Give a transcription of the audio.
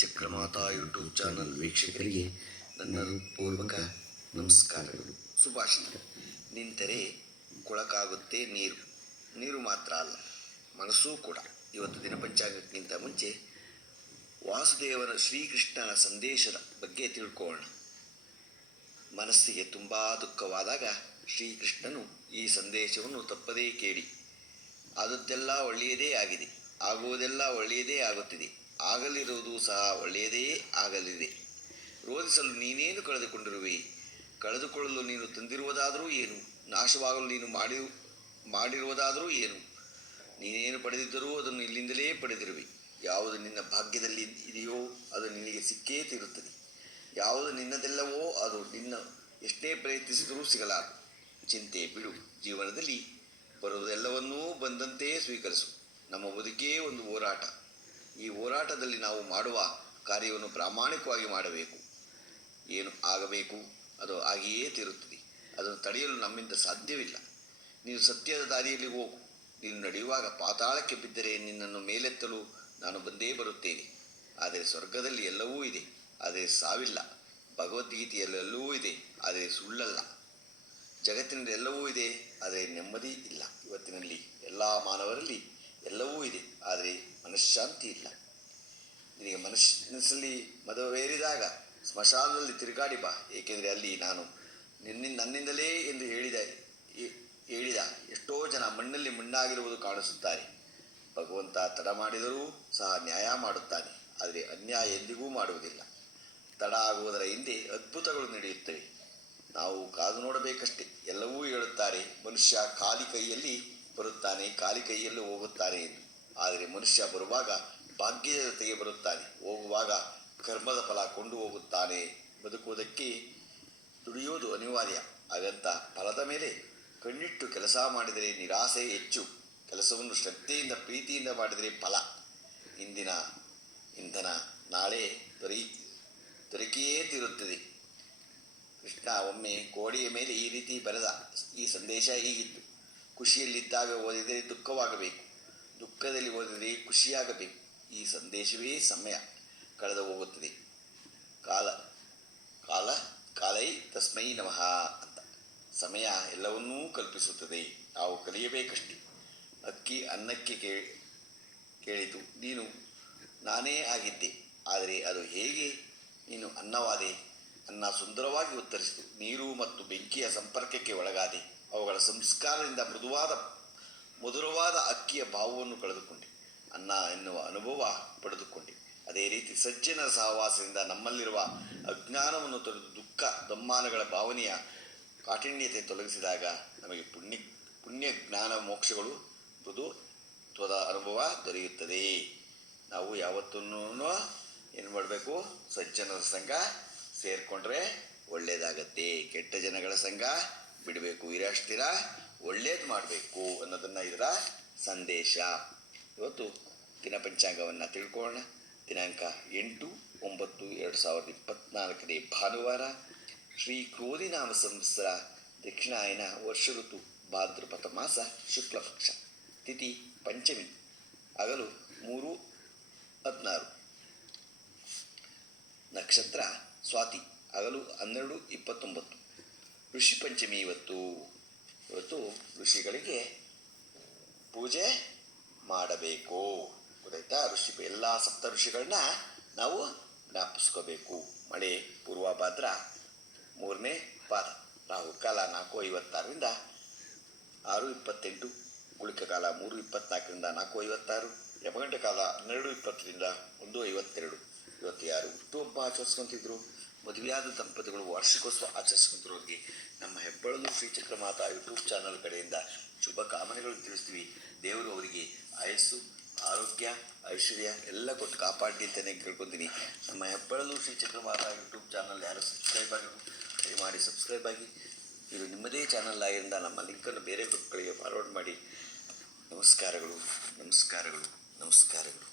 Chakramata YouTube channel ವೀಕ್ಷಕರಿಗೆ ನನ್ನ ಪೂರ್ವಕ ನಮಸ್ಕಾರಗಳು. ಸುಭಾಷಿತ: ನಿಂತರೆ ಕೊಳಕಾಗುತ್ತೆ ನೀರು, ನೀರು ಮಾತ್ರ ಅಲ್ಲ ಮನಸ್ಸೂ ಕೂಡ. ಇವತ್ತು ದಿನ ಪಂಚಾಂಗಕ್ಕಿಂತ ಮುಂಚೆ ವಾಸುದೇವನ ಶ್ರೀಕೃಷ್ಣನ ಸಂದೇಶದ ಬಗ್ಗೆ ತಿಳ್ಕೊಳ್ಳೋಣ. ಮನಸ್ಸಿಗೆ ತುಂಬ ದುಃಖವಾದಾಗ ಶ್ರೀಕೃಷ್ಣನು ಈ ಸಂದೇಶವನ್ನು ತಪ್ಪದೇ ಕೇಳಿ. ಆದದ್ದೆಲ್ಲ ಒಳ್ಳೆಯದೇ ಆಗಿದೆ, ಆಗುವುದೆಲ್ಲ ಒಳ್ಳೆಯದೇ ಆಗುತ್ತಿದೆ, ಆಗಲಿರುವುದು ಸಹ ಒಳ್ಳೆಯದೇ ಆಗಲಿದೆ. ರೋಧಿಸಲು ನೀನೇನು ಕಳೆದುಕೊಂಡಿರುವೆ? ಕಳೆದುಕೊಳ್ಳಲು ನೀನು ತಂದಿರುವುದಾದರೂ ಏನು? ನಾಶವಾಗಲು ನೀನು ಮಾಡಿರುವುದಾದರೂ ಏನು? ನೀನೇನು ಪಡೆದಿದ್ದರೂ ಅದನ್ನು ಇಲ್ಲಿಂದಲೇ ಪಡೆದಿರುವೆ. ಯಾವುದು ನಿನ್ನ ಭಾಗ್ಯದಲ್ಲಿ ಇದೆಯೋ ಅದು ನಿನಗೆ ಸಿಕ್ಕೇ ತೀರುತ್ತದೆ. ಯಾವುದು ನಿನ್ನದೆಲ್ಲವೋ ಅದು ನಿನ್ನ ಎಷ್ಟೇ ಪ್ರಯತ್ನಿಸಿದರೂ ಸಿಗಲಾರು. ಚಿಂತೆ ಬಿಡು. ಜೀವನದಲ್ಲಿ ಬರುವುದೆಲ್ಲವನ್ನೂ ಬಂದಂತೆ ಸ್ವೀಕರಿಸು. ನಮ್ಮ ಬದುಕೇ ಒಂದು ಹೋರಾಟ. ಈ ಹೋರಾಟದಲ್ಲಿ ನಾವು ಮಾಡುವ ಕಾರ್ಯವನ್ನು ಪ್ರಾಮಾಣಿಕವಾಗಿ ಮಾಡಬೇಕು. ಏನು ಆಗಬೇಕು ಅದು ಆಗಿಯೇ ತೀರುತ್ತದೆ. ಅದನ್ನು ತಡೆಯಲು ನಮ್ಮಿಂದ ಸಾಧ್ಯವಿಲ್ಲ. ನೀನು ಸತ್ಯದ ದಾರಿಯಲ್ಲಿ ಹೋಗು. ನೀನು ನಡೆಯುವಾಗ ಪಾತಾಳಕ್ಕೆ ಬಿದ್ದರೆ ನಿನ್ನನ್ನು ಮೇಲೆತ್ತಲು ನಾನು ಬಂದೇ ಬರುತ್ತೇನೆ. ಆದರೆ ಸ್ವರ್ಗದಲ್ಲಿ ಎಲ್ಲವೂ ಇದೆ, ಆದರೆ ಸಾವಿಲ್ಲ. ಭಗವದ್ಗೀತೆಯಲ್ಲೆಲ್ಲವೂ ಇದೆ, ಆದರೆ ಸುಳ್ಳಲ್ಲ. ಜಗತ್ತಿನಲ್ಲಿ ಎಲ್ಲವೂ ಇದೆ, ಆದರೆ ನೆಮ್ಮದಿ ಇಲ್ಲ. ಇವತ್ತಿನಲ್ಲಿ ಎಲ್ಲ ಮಾನವರಲ್ಲಿ ಎಲ್ಲವೂ ಇದೆ, ಆದರೆ ಮನಃಶಾಂತಿ ಇಲ್ಲ. ನಿನಗೆ ಮನಸ್ಸಿನಲ್ಲಿ ಮದವೇರಿದಾಗ ಸ್ಮಶಾನದಲ್ಲಿ ತಿರುಗಾಡಿ ಬಾ. ಏಕೆಂದರೆ ಅಲ್ಲಿ ನಾನು ನನ್ನಿಂದಲೇ ಎಂದು ಹೇಳಿದ ಎಷ್ಟೋ ಜನ ಮಣ್ಣಲ್ಲಿ ಮಣ್ಣಾಗಿರುವುದು ಕಾಣಿಸುತ್ತಾರೆ. ಭಗವಂತ ತಡ ಮಾಡಿದರೂ ಸಹ ನ್ಯಾಯ ಮಾಡುತ್ತಾನೆ, ಆದರೆ ಅನ್ಯಾಯ ಎಂದಿಗೂ ಮಾಡುವುದಿಲ್ಲ. ತಡ ಆಗುವುದರ ಹಿಂದೆ ಅದ್ಭುತಗಳು ನಡೆಯುತ್ತವೆ. ನಾವು ಕಾದು ನೋಡಬೇಕಷ್ಟೆ. ಎಲ್ಲವೂ ಹೇಳುತ್ತಾರೆ, ಮನುಷ್ಯ ಖಾಲಿ ಕೈಯಲ್ಲಿ ಬರುತ್ತಾನೆ, ಖಾಲಿ ಕೈಯಲ್ಲಿ ಹೋಗುತ್ತಾನೆ ಎಂದು. ಆದರೆ ಮನುಷ್ಯ ಬರುವಾಗ ಭಾಗ್ಯದ ಜೊತೆಗೆ ಬರುತ್ತಾನೆ, ಹೋಗುವಾಗ ಕರ್ಮದ ಫಲ ಕೊಂಡು ಹೋಗುತ್ತಾನೆ. ಬದುಕುವುದಕ್ಕೆ ದುಡಿಯುವುದು ಅನಿವಾರ್ಯ. ಹಾಗಂತ ಫಲದ ಮೇಲೆ ಕಣ್ಣಿಟ್ಟು ಕೆಲಸ ಮಾಡಿದರೆ ನಿರಾಸೆ ಹೆಚ್ಚು. ಕೆಲಸವನ್ನು ಶ್ರದ್ಧೆಯಿಂದ ಪ್ರೀತಿಯಿಂದ ಮಾಡಿದರೆ ಫಲ ಇಂದಿನ ಇಂಧನ ನಾಳೆ ದೊರಕಿಯೇ ತೀರುತ್ತದೆ. ಕೃಷ್ಣ ಒಮ್ಮೆ ಗೋಡೆಯ ಮೇಲೆ ಈ ರೀತಿ ಬರೆದ. ಈ ಸಂದೇಶ ಹೀಗಿತ್ತು: ಖುಷಿಯಲ್ಲಿದ್ದಾಗ ಓದಿದರೆ ದುಃಖವಾಗಬೇಕು, ದುಃಖದಲ್ಲಿ ಓದಿದರೆ ಖುಷಿಯಾಗಬೇಕು. ಈ ಸಂದೇಶವೇ ಸಮಯ ಕಳೆದು ಹೋಗುತ್ತದೆ. ಕಾಲೈ ತಸ್ಮೈ ನಮಃ ಅಂತ. ಸಮಯ ಎಲ್ಲವನ್ನೂ ಕಲ್ಪಿಸುತ್ತದೆ, ನಾವು ಕಲಿಯಬೇಕಷ್ಟೆ. ಅಕ್ಕಿ ಅನ್ನಕ್ಕೆ ಕೇಳಿತು, ನೀನು ನಾನೇ ಆಗಿದ್ದೆ, ಆದರೆ ಅದು ಹೇಗೆ ನೀನು ಅನ್ನವಾದೆ? ಅನ್ನ ಸುಂದರವಾಗಿ ಉತ್ತರಿಸಿತು, ನೀರು ಮತ್ತು ಬೆಂಕಿಯ ಸಂಪರ್ಕಕ್ಕೆ ಒಳಗಾದೆ. ಅವುಗಳ ಸಂಸ್ಕಾರದಿಂದ ಮಧುರವಾದ ಅಕ್ಕಿಯ ಭಾವವನ್ನು ಕಳೆದುಕೊಂಡೆ, ಅನ್ನ ಎನ್ನುವ ಅನುಭವ ಪಡೆದುಕೊಂಡೆ. ಅದೇ ರೀತಿ ಸಜ್ಜನರ ಸಹವಾಸದಿಂದ ನಮ್ಮಲ್ಲಿರುವ ಅಜ್ಞಾನವನ್ನು ತೊರೆದು ದುಃಖ ದಮ್ಮಾನಗಳ ಭಾವನೆಯ ಕಾಠಿಣ್ಯತೆ ತೊಲಗಿಸಿದಾಗ ನಮಗೆ ಪುಣ್ಯ ಜ್ಞಾನ ಮೋಕ್ಷಗಳು ಮೃದುತ್ವದ ಅನುಭವ ದೊರೆಯುತ್ತದೆ. ನಾವು ಯಾವತ್ತೂ ಏನು ಮಾಡಬೇಕು? ಸಜ್ಜನರ ಸಂಘ ಸೇರಿಕೊಂಡ್ರೆ ಒಳ್ಳೆಯದಾಗತ್ತೆ. ಕೆಟ್ಟ ಜನಗಳ ಸಂಘ ಬಿಡಬೇಕು. ಇರಷ್ಟು ದಿನ ಒಳ್ಳೇದು ಮಾಡಬೇಕು ಅನ್ನೋದನ್ನು ಇದರ ಸಂದೇಶ. ಇವತ್ತು ದಿನ ಪಂಚಾಂಗವನ್ನು ತಿಳ್ಕೊಳ್ಳೋಣ. ದಿನಾಂಕ 8/9/2024 ಭಾನುವಾರ. ಶ್ರೀ ಕ್ರೋಧಿನಾಮ ಸಂವತ್ಸರ, ದಕ್ಷಿಣಾಯನ, ವರ್ಷ ಋತು ಭಾದ್ರಪದ ಮಾಸ, ಶುಕ್ಲ ಪಕ್ಷ, ತಿಥಿ ಪಂಚಮಿ, ಹಗಲು 3:16, ನಕ್ಷತ್ರ ಸ್ವಾತಿ, ಹಗಲು 12:29. ಋಷಿ ಪಂಚಮಿ ಇವತ್ತು ಋಷಿಗಳಿಗೆ ಪೂಜೆ ಮಾಡಬೇಕು. ಗೊತ್ತಾಯ್ತಾ? ಎಲ್ಲ ಸಪ್ತ ಋಷಿಗಳನ್ನ ನಾವು ಜ್ಞಾಪಿಸ್ಕೋಬೇಕು. ಮಳೆ ಪೂರ್ವಭಾದ್ರ 3ನೇ ಪಾದ, ರಾಹುಕಾಲ 4:56 6:28, ಗುಳಿಕ ಕಾಲ 3:24 4:56, ಯಮಗಂಟ ಕಾಲ 12:20 1:52. ಇವತ್ತು ಯಾರು ಹುಟ್ಟುಹಬ್ಬ ಆಚರಿಸ್ಕೊಂತಿದ್ರು, ಮದುವೆಯಾದ ದಂಪತಿಗಳು ವಾರ್ಷಿಕೋತ್ಸವ ಆಚರಿಸ್ಕೊಂತಿರೋರಿಗೆ ನಮ್ಮ ಹೆಬ್ಬಳಲು ಶ್ರೀ ಚಕ್ರಮಾತಾ ಯೂಟ್ಯೂಬ್ ಚಾನಲ್ ಕಡೆಯಿಂದ ಶುಭ ಕಾಮನೆಗಳು ತಿಳಿಸ್ತೀವಿ. ದೇವರು ಅವರಿಗೆ ಆಯಸ್ಸು, ಆರೋಗ್ಯ, ಐಶ್ವರ್ಯ ಎಲ್ಲ ಕೊಟ್ಟು ಕಾಪಾಡಿ ಅಂತಲೇ ಕೇಳ್ಕೊತೀನಿ. ನಮ್ಮ ಹೆಬ್ಬಳಲು ಶ್ರೀ ಚಕ್ರಮಾತಾ ಯೂಟ್ಯೂಬ್ ಚಾನಲ್ ಯಾರು ಸಬ್ಸ್ಕ್ರೈಬ್ ಆಗಿರು ದಯಮಾಡಿ ಸಬ್ಸ್ಕ್ರೈಬ್ ಆಗಿ. ಇದು ನಿಮ್ಮದೇ ಚಾನಲ್ ಆಗಿರಿಂದ ನಮ್ಮ ಲಿಂಕನ್ನು ಬೇರೆ ಗ್ರೂಪ್ಗಳಿಗೆ ಫಾರ್ವರ್ಡ್ ಮಾಡಿ. ನಮಸ್ಕಾರಗಳು, ನಮಸ್ಕಾರಗಳು, ನಮಸ್ಕಾರಗಳು.